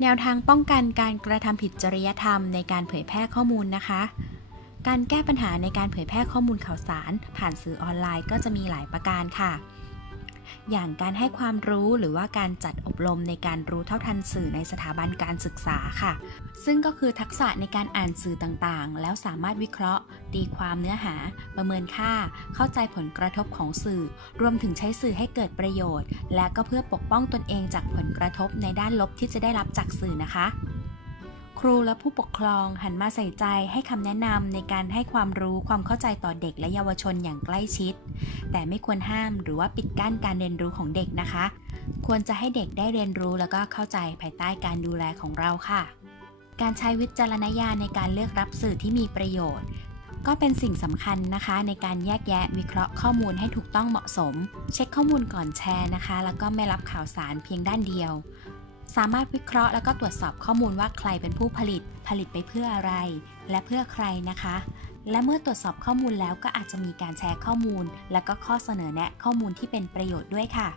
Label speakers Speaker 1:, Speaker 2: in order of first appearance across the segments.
Speaker 1: แนวทางป้องกันการกระทำผิดจริยธรรมในการเผยแพร่ข้อมูลนะคะ การแก้ปัญหาในการเผยแพร่ข้อมูลข่าวสาร ผ่านสื่อออนไลน์ก็จะมีหลายประการค่ะ อย่างการให้ความรู้หรือว่าการจัดอบรมในการรู้เท่าทันสื่อในสถาบันการศึกษาค่ะ ซึ่งก็คือทักษะในการอ่านสื่อต่างๆ แล้วสามารถวิเคราะห์ ตีความเนื้อหา ประเมินค่า เข้าใจผลกระทบของสื่อ รวมถึงใช้สื่อให้เกิดประโยชน์ และก็เพื่อปกป้องตนเองจากผลกระทบในด้านลบที่จะได้รับจากสื่อนะคะ ครูและผู้ปกครองหันมาใส่ใจให้คำแนะนำในการให้ความรู้ความเข้าใจต่อเด็กและเยาวชนอย่างใกล้ชิด แต่ไม่ควรห้ามหรือว่าปิดกั้นการเรียนรู้ของเด็กนะคะ ควรจะให้เด็กได้เรียนรู้แล้วก็เข้าใจภายใต้การดูแลของเราค่ะ การใช้วิจารณญาณในการเลือกรับสื่อที่มีประโยชน์ ก็เป็นสิ่งสำคัญนะคะ ในการแยกแยะวิเคราะห์ข้อมูลให้ถูกต้องเหมาะสม เช็คข้อมูลก่อนแชร์นะคะ แล้วก็ไม่รับข่าวสารเพียงด้านเดียว สามารถวิเคราะห์แล้วก็ตรวจสอบข้อมูลว่าใครเป็นผู้ผลิต ผลิตไปเพื่ออะไร และเพื่อใครนะคะ และเมื่อตรวจสอบข้อมูลแล้วก็อาจจะมีการแชร์ข้อมูล และก็ข้อเสนอแนะข้อมูลที่เป็นประโยชน์ด้วยค่ะ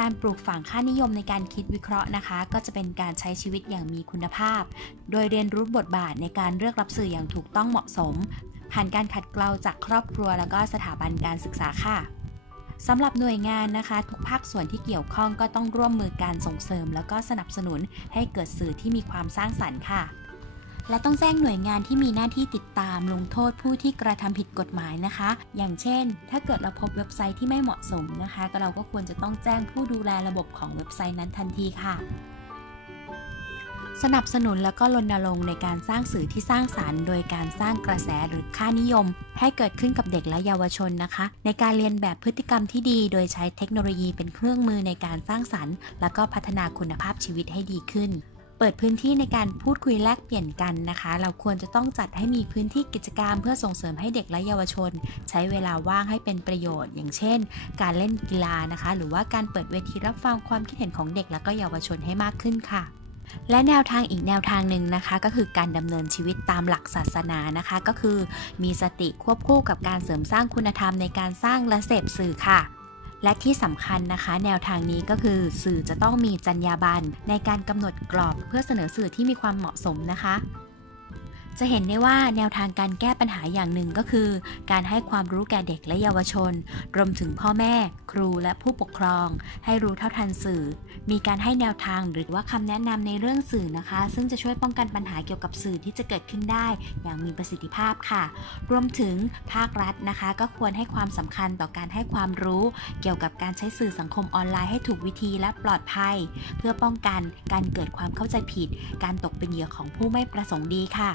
Speaker 1: การปลูกฝังค่านิยมในการคิดวิเคราะห์นะคะ ก็จะเป็นการใช้ชีวิตอย่างมีคุณภาพ โดยเรียนรู้บทบาทในการเลือกรับสื่ออย่างถูกต้องเหมาะสม ผ่านการขัดเกลาจากครอบครัว แล้วก็สถาบันการศึกษาค่ะ สำหรับหน่วยงานนะคะ ทุกภาคส่วนที่เกี่ยวข้องก็ต้องร่วมมือการส่งเสริม แล้วก็สนับสนุนให้เกิดสื่อที่มีความสร้างสรรค์ค่ะและต้องแจ้งหน่วยงานที่มีหน้าที่ติดตามลงโทษผู้ที่กระทำผิดกฎหมายนะคะ อย่างเช่น ถ้าเกิดเราพบเว็บไซต์ที่ไม่เหมาะสมนะคะ ก็เราก็ควรจะต้องแจ้งผู้ดูแลระบบของเว็บไซต์นั้นทันทีค่ะ สนับสนุนแล้วก็รณรงค์ในการสร้างสื่อที่สร้างสารรค์ โดยการสร้างกระแสหรือค่านิยม ให้เกิดขึ้นกับเด็กและเยาวชนนะคะ ในการเรียนแบบพฤติกรรมที่ดี โดยใช้เทคโนโลยีเป็นเครื่องมือในการสร้างสรรค์ แล้วก็พัฒนาคุณภาพชีวิตให้ดีขึ้นเปิดพื้นที่ในการพูดคุยแลกเปลี่ยนกันนะคะ เราควรจะต้องจัดให้มีพื้นที่กิจกรรม เพื่อส่งเสริมให้เด็กและเยาวชน ใช้เวลาว่างให้เป็นประโยชน์ อย่างเช่น การเล่นกีฬานะคะ หรือว่าการเปิดเวทีรับฟังความคิดเห็นของเด็กและก็เยาวชนให้มากขึ้นค่ะ และแนวทางอีกแนวทางหนึ่งนะคะ ก็คือการดำเนินชีวิตตามหลักศาสนานะคะ ก็คือมีสติควบคู่กับการเสริมสร้างคุณธรรมในการสร้างและเสพสื่อค่ะ และที่สำคัญนะคะ แนวทางนี้ก็คือสื่อจะต้องมีจรรยาบรรณในการกำหนดกรอบเพื่อเสนอสื่อที่มีความเหมาะสมนะคะ จะเห็นได้ว่าแนวทางการแก้ปัญหาอย่างหนึ่งก็คือ การให้ความรู้แก่เด็กและเยาวชน รวมถึงพ่อแม่ ครูและผู้ปกครอง ให้รู้เท่าทันสื่อ มีการให้แนวทางหรือว่าคำแนะนำในเรื่องสื่อนะคะ ซึ่งจะช่วยป้องกันปัญหาเกี่ยวกับสื่อที่จะเกิดขึ้นได้ อย่างมีประสิทธิภาพค่ะ รวมถึงภาครัฐนะคะ ก็ควรให้ความสำคัญต่อการให้ความรู้เกี่ยวกับการใช้สื่อสังคมออนไลน์ให้ถูกวิธีและปลอดภัย เพื่อป้องกันการเกิดความเข้าใจผิด การตกเป็นเหยื่อของผู้ไม่ประสงค์ดีค่ะ